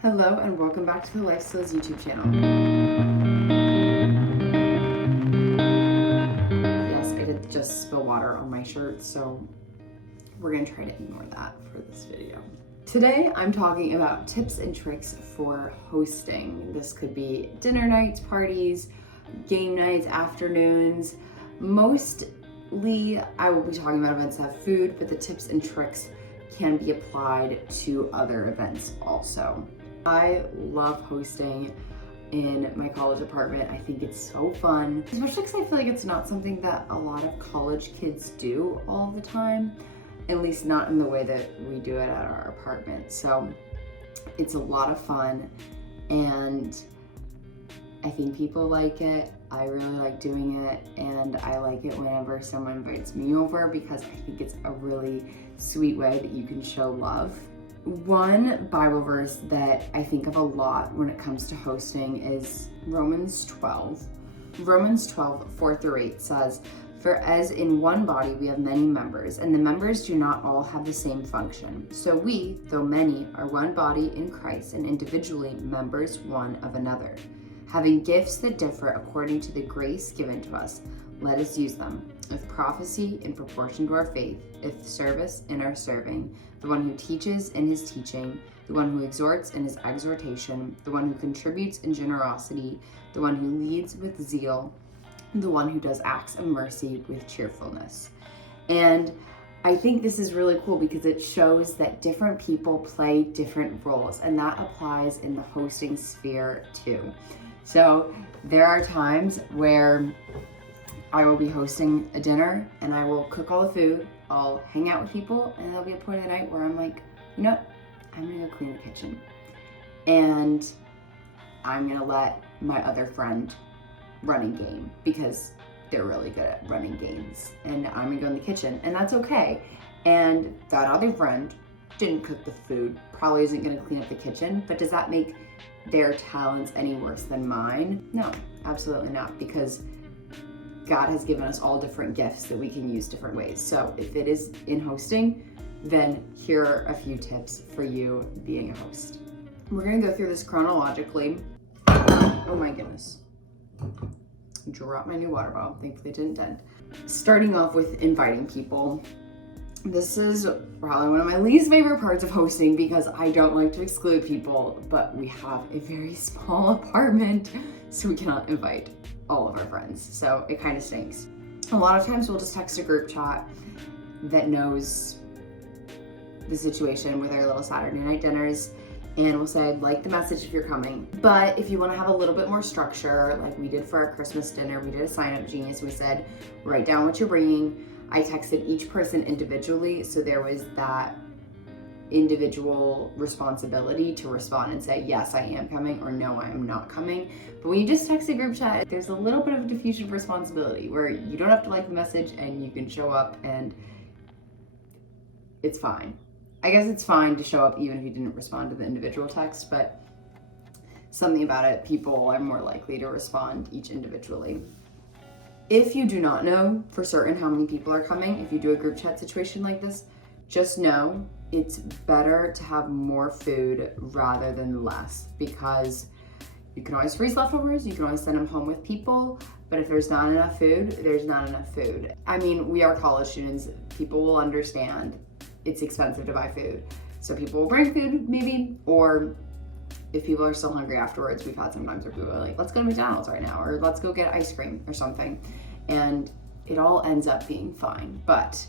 Hello and welcome back to the Life Skills YouTube channel. Yes, I did just spill water on my shirt, so we're gonna try to ignore that for this video. Today I'm talking about tips and tricks for hosting. This could be dinner nights, parties, game nights, afternoons. Mostly I will be talking about events that have food, but the tips and tricks can be applied to other events also. I love hosting in my college apartment. I think it's so fun, especially because I feel like it's not something that a lot of college kids do all the time, at least not in the way that we do it at our apartment. So it's a lot of fun and I think people like it. I really like doing it, and I like it whenever someone invites me over because I think it's a really sweet way that you can show love. One Bible verse that I think of a lot when it comes to hosting is Romans 12. Romans 12, 4-8 says, "For as in one body we have many members, and the members do not all have the same function. So we, though many, are one body in Christ, and individually members one of another. Having gifts that differ according to the grace given to us, let us use them. If prophecy, in proportion to our faith; if service, in our serving; the one who teaches, in his teaching; the one who exhorts, in his exhortation; the one who contributes, in generosity; the one who leads, with zeal; the one who does acts of mercy, with cheerfulness." And I think this is really cool because it shows that different people play different roles, and that applies in the hosting sphere too. So there are times where I will be hosting a dinner and I will cook all the food, I'll hang out with people, and there'll be a point of the night where I'm like, you know what, I'm gonna go clean the kitchen. And I'm gonna let my other friend run a game because they're really good at running games. And I'm gonna go in the kitchen, and that's okay. And that other friend didn't cook the food, probably isn't gonna clean up the kitchen, but does that make their talents any worse than mine? No, absolutely not, because God has given us all different gifts that we can use different ways. So if it is in hosting, then here are a few tips for you being a host. We're gonna go through this chronologically. Oh my goodness. Dropped my new water bottle, thankfully it didn't dent. Starting off with inviting people. This is probably one of my least favorite parts of hosting because I don't like to exclude people, but we have a very small apartment, so we cannot invite all of our friends. So it kind of stinks. A lot of times we'll just text a group chat that knows the situation with our little Saturday night dinners, and we'll say, like the message if you're coming. But if you want to have a little bit more structure, like we did for our Christmas dinner, we did a sign up genius. We said, write down what you're bringing. I texted each person individually, so there was that individual responsibility to respond and say, yes, I am coming, or no, I am not coming. But when you just text a group chat, there's a little bit of a diffusion of responsibility where you don't have to like the message and you can show up and it's fine. I guess it's fine to show up even if you didn't respond to the individual text, but something about it, people are more likely to respond each individually. If you do not know for certain how many people are coming, if you do a group chat situation like this, just know it's better to have more food rather than less, because you can always freeze leftovers, you can always send them home with people, but if there's not enough food, there's not enough food. I mean, we are college students, people will understand it's expensive to buy food. So people will bring food maybe, or if people are still hungry afterwards, we've had sometimes where people are like, let's go to McDonald's right now, or let's go get ice cream or something. And it all ends up being fine. But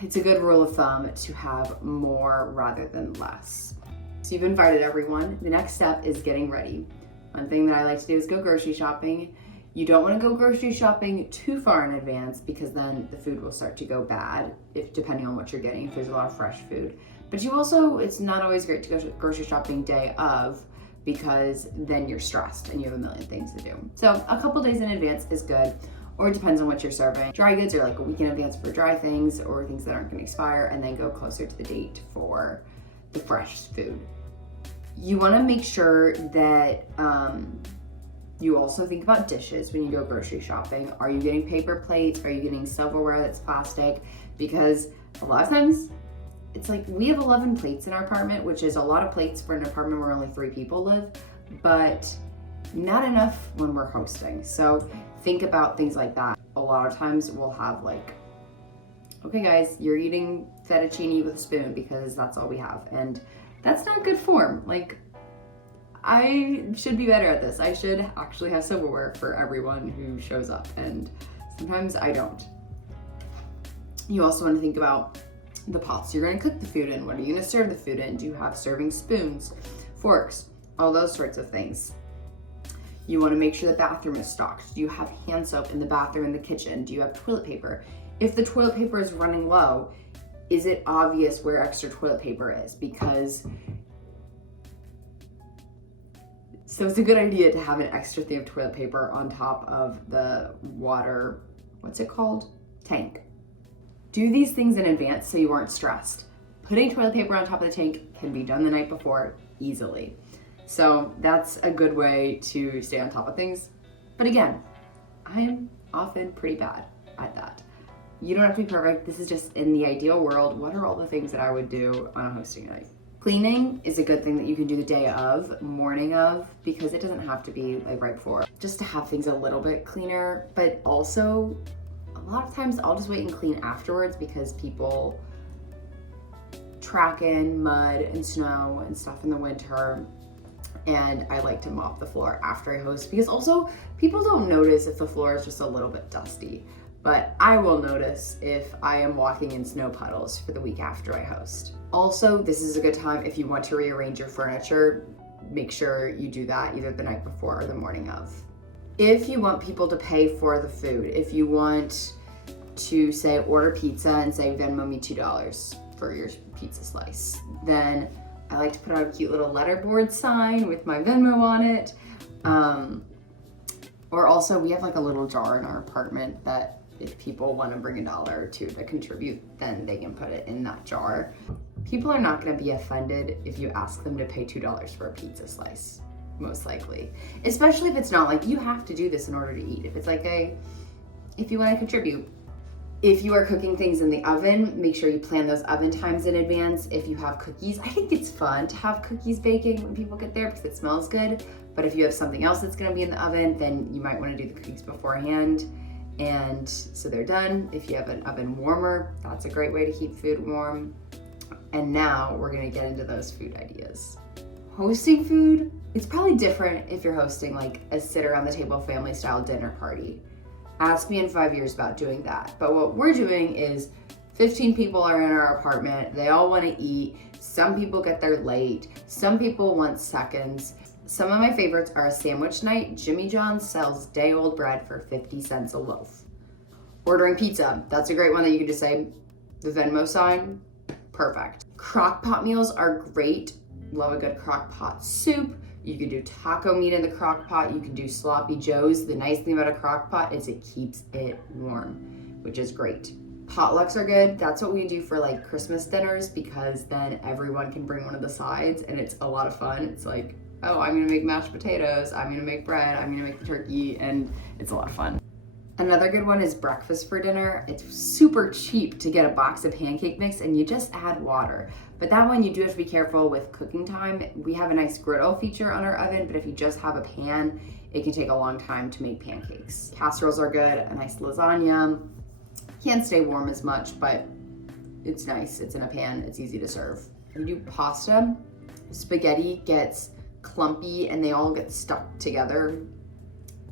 it's a good rule of thumb to have more rather than less. So you've invited everyone. The next step is getting ready. One thing that I like to do is go grocery shopping. You don't want to go grocery shopping too far in advance because then the food will start to go bad, depending on what you're getting, if there's a lot of fresh food. But you also, it's not always great to go grocery shopping day of, because then you're stressed and you have a million things to do. So a couple days in advance is good, or it depends on what you're serving. Dry goods are like a week in advance for dry things or things that aren't going to expire, and then go closer to the date for the fresh food. You want to make sure that you also think about dishes when you go grocery shopping. Are you getting paper plates? Are you getting silverware that's plastic? Because a lot of times it's like we have 11 plates in our apartment, which is a lot of plates for an apartment where only 3 people live, but not enough when we're hosting. So think about things like that. A lot of times we'll have like, okay guys, you're eating fettuccine with a spoon because that's all we have. And that's not good form. Like, I should be better at this. I should actually have silverware for everyone who shows up, and sometimes I don't. You also want to think about the pots you're going to cook the food in. What are you going to serve the food in? Do you have serving spoons, forks, all those sorts of things? You want to make sure the bathroom is stocked. Do you have hand soap in the bathroom and the kitchen? Do you have toilet paper? If the toilet paper is running low, is it obvious where extra toilet paper is? So it's a good idea to have an extra thing of toilet paper on top of the water, what's it called? Tank. Do these things in advance so you aren't stressed. Putting toilet paper on top of the tank can be done the night before easily. So that's a good way to stay on top of things. But again, I'm often pretty bad at that. You don't have to be perfect. This is just in the ideal world. What are all the things that I would do on a hosting night? Cleaning is a good thing that you can do the day of, morning of, because it doesn't have to be like right before. Just to have things a little bit cleaner, but also a lot of times I'll just wait and clean afterwards because people track in mud and snow and stuff in the winter. And I like to mop the floor after I host because also people don't notice if the floor is just a little bit dusty, but I will notice if I am walking in snow puddles for the week after I host. Also, this is a good time if you want to rearrange your furniture, make sure you do that either the night before or the morning of. If you want people to pay for the food, if you want to say order pizza and say Venmo me $2 for your pizza slice, then I like to put out a cute little letterboard sign with my Venmo on it. Or also we have like a little jar in our apartment that if people want to bring $1 or $2 to contribute, then they can put it in that jar. People are not going to be offended if you ask them to pay $2 for a pizza slice, most likely. Especially if it's not like you have to do this in order to eat. If it's like if you want to contribute. If you are cooking things in the oven, make sure you plan those oven times in advance. If you have cookies, I think it's fun to have cookies baking when people get there because it smells good. But if you have something else that's gonna be in the oven, then you might wanna do the cookies beforehand. And so they're done. If you have an oven warmer, that's a great way to keep food warm. And now we're gonna get into those food ideas. Hosting food, it's probably different if you're hosting like a sit around the table family style dinner party. Ask me in 5 years about doing that. But what we're doing is 15 people are in our apartment. They all want to eat. Some people get there late. Some people want seconds. Some of my favorites are a sandwich night. Jimmy John's sells day-old bread for 50 cents a loaf. Ordering pizza. That's a great one that you can just say the Venmo sign. Perfect. Crock pot meals are great. Love a good crock pot soup. You can do taco meat in the crock pot. You can do sloppy joes. The nice thing about a crock pot is it keeps it warm, which is great. Potlucks are good. That's what we do for like Christmas dinners because then everyone can bring one of the sides and it's a lot of fun. It's like, oh, I'm gonna make mashed potatoes. I'm gonna make bread. I'm gonna make the turkey, and it's a lot of fun. Another good one is breakfast for dinner. It's super cheap to get a box of pancake mix and you just add water. But that one you do have to be careful with cooking time. We have a nice griddle feature on our oven, but if you just have a pan, it can take a long time to make pancakes. Casseroles are good, a nice lasagna. Can't stay warm as much, but it's nice. It's in a pan, it's easy to serve. We do pasta. Spaghetti gets clumpy and they all get stuck together.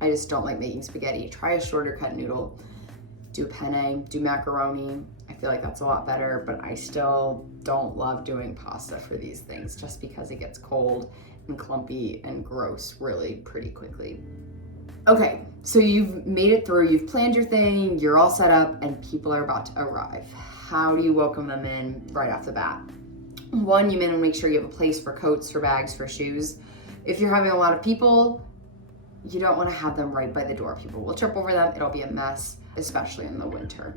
I just don't like making spaghetti. Try a shorter cut noodle. Do penne, do macaroni. I feel like that's a lot better, but I still don't love doing pasta for these things just because it gets cold and clumpy and gross really pretty quickly. Okay, so you've made it through, you've planned your thing, you're all set up, and people are about to arrive. How do you welcome them in right off the bat? One, you want to make sure you have a place for coats, for bags, for shoes. If you're having a lot of people, you don't want to have them right by the door. People will trip over them. It'll be a mess, especially in the winter.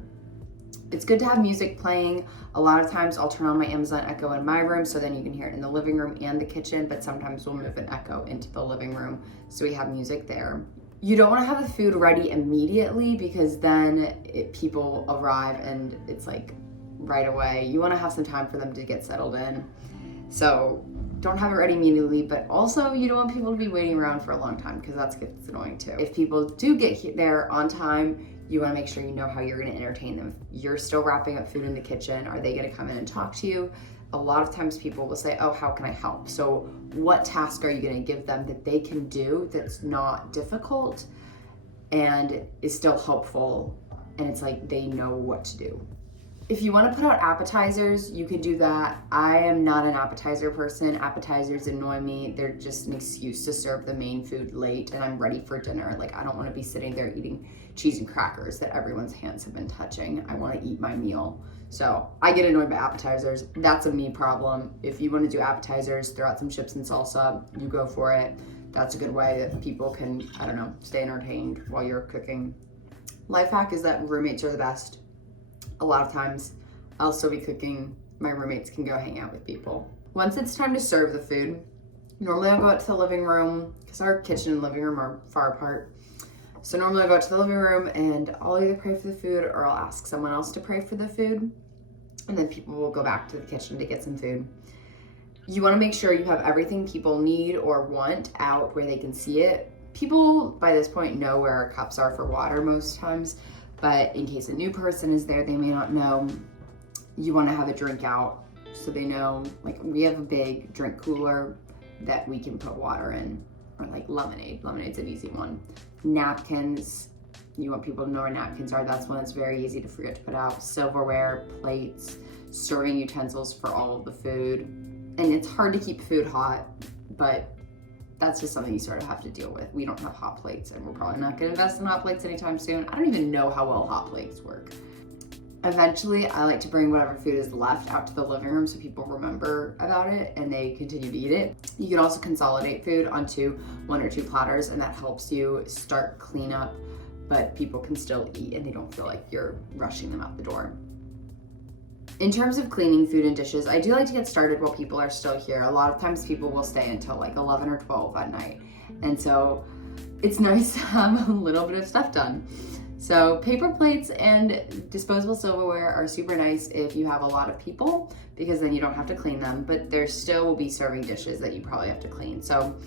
It's good to have music playing. A lot of times I'll turn on my Amazon Echo in my room so then you can hear it in the living room and the kitchen, but sometimes we'll move an Echo into the living room so we have music there. You don't want to have the food ready immediately because then people arrive and it's like right away. You want to have some time for them to get settled in. So don't have it ready immediately, but also you don't want people to be waiting around for a long time because that gets annoying too. If people do get there on time, you want to make sure you know how you're going to entertain them. If you're still wrapping up food in the kitchen, are they going to come in and talk to you? A lot of times people will say, oh, how can I help? So what task are you going to give them that they can do that's not difficult and is still helpful, and it's like they know what to do? If you want to put out appetizers, you can do that. I am not an appetizer person. Appetizers annoy me. They're just an excuse to serve the main food late and I'm ready for dinner. Like, I don't want to be sitting there eating cheese and crackers that everyone's hands have been touching. I want to eat my meal. So I get annoyed by appetizers. That's a me problem. If you want to do appetizers, throw out some chips and salsa, you go for it. That's a good way that people can, I don't know, stay entertained while you're cooking. Life hack is that roommates are the best. A lot of times I'll still be cooking, my roommates can go hang out with people. Once it's time to serve the food, normally I'll go out to the living room because our kitchen and living room are far apart. So normally I'll go out to the living room and I'll either pray for the food or I'll ask someone else to pray for the food. And then people will go back to the kitchen to get some food. You want to make sure you have everything people need or want out where they can see it. People by this point know where our cups are for water most times, but in case a new person is there, they may not know. You want to have a drink out so they know. Like, we have a big drink cooler that we can put water in, or like lemonade. Lemonade's an easy one. Napkins, you want people to know where napkins are. That's one that's very easy to forget to put out. Silverware, plates, serving utensils for all of the food. And it's hard to keep food hot, but that's just something you sort of have to deal with. We don't have hot plates, and we're probably not going to invest in hot plates anytime soon. I don't even know how well hot plates work. Eventually, I like to bring whatever food is left out to the living room so people remember about it and they continue to eat it. You can also consolidate food onto 1 or 2 platters, and that helps you start cleanup, but people can still eat and they don't feel like you're rushing them out the door. In terms of cleaning food and dishes, I do like to get started while people are still here. A lot of times people will stay until like 11 or 12 at night. And so it's nice to have a little bit of stuff done. So paper plates and disposable silverware are super nice if you have a lot of people, because then you don't have to clean them, but there still will be serving dishes that you probably have to clean. So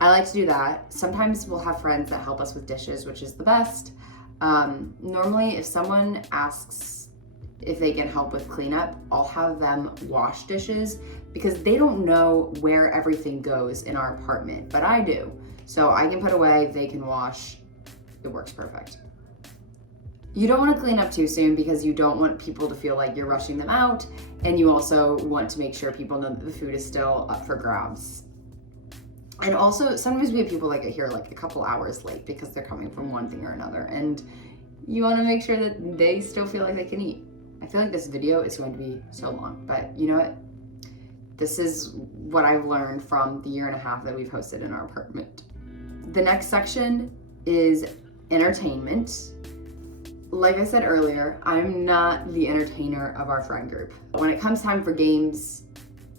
I like to do that. Sometimes we'll have friends that help us with dishes, which is the best. Normally, if someone asks if they can help with cleanup, I'll have them wash dishes because they don't know where everything goes in our apartment, but I do. So I can put away, they can wash. It works perfect. You don't want to clean up too soon because you don't want people to feel like you're rushing them out, and you also want to make sure people know that the food is still up for grabs. And also, sometimes we have people that get here like a couple hours late because they're coming from one thing or another, and you want to make sure that they still feel like they can eat. I feel like this video is going to be so long, but you know what? This is what I've learned from the 1.5 years that we've hosted in our apartment. The next section is entertainment. Like I said earlier, I'm not the entertainer of our friend group. When it comes time for games,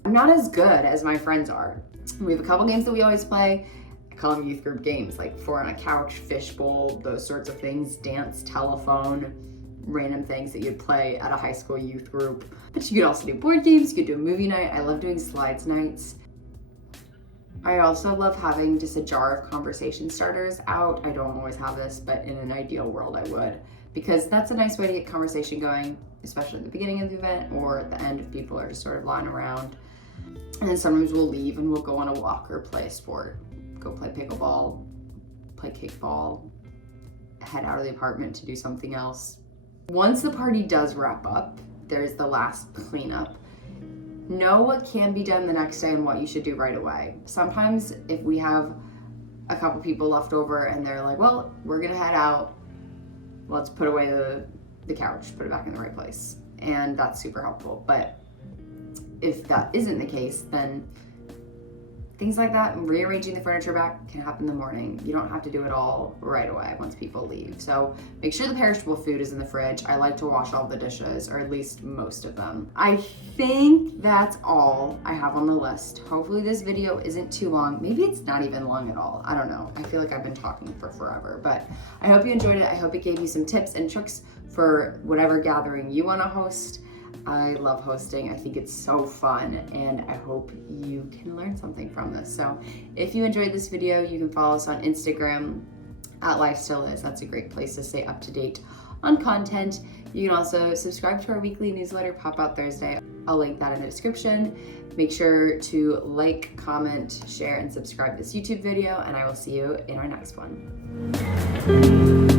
I'm not as good as my friends are. We have a couple games that we always play. I call them youth group games, like 4 on a couch, fishbowl, those sorts of things, dance, telephone, random things that you'd play at a high school youth group. But you could also do board games, you could do a movie night. I love doing slides nights. I also love having just a jar of conversation starters out. I don't always have this, but in an ideal world I would, because that's a nice way to get conversation going, especially at the beginning of the event or at the end if people are just sort of lying around. And then sometimes we'll leave and we'll go on a walk or play a sport. Go play pickleball, play kickball, head out of the apartment to do something else. Once the party does wrap up, there's the last cleanup. Know what can be done the next day and what you should do right away. Sometimes if we have a couple people left over and they're like, well, we're gonna head out, let's put away the couch, put it back in the right place. And that's super helpful. But if that isn't the case, then things like that, rearranging the furniture back, can happen in the morning. You don't have to do it all right away once people leave. So make sure the perishable food is in the fridge. I like to wash all the dishes, or at least most of them. I think that's all I have on the list. Hopefully this video isn't too long. Maybe it's not even long at all. I don't know. I feel like I've been talking for forever, but I hope you enjoyed it. I hope it gave you some tips and tricks for whatever gathering you want to host. I love hosting. I think it's so fun, and I hope you can learn something from this. So if you enjoyed this video, you can follow us on Instagram at LifeStillIs. That's a great place to stay up to date on content. You can also subscribe to our weekly newsletter, Pop Out Thursday. I'll link that in the description. Make sure to like, comment, share, and subscribe to this YouTube video, and I will see you in our next one.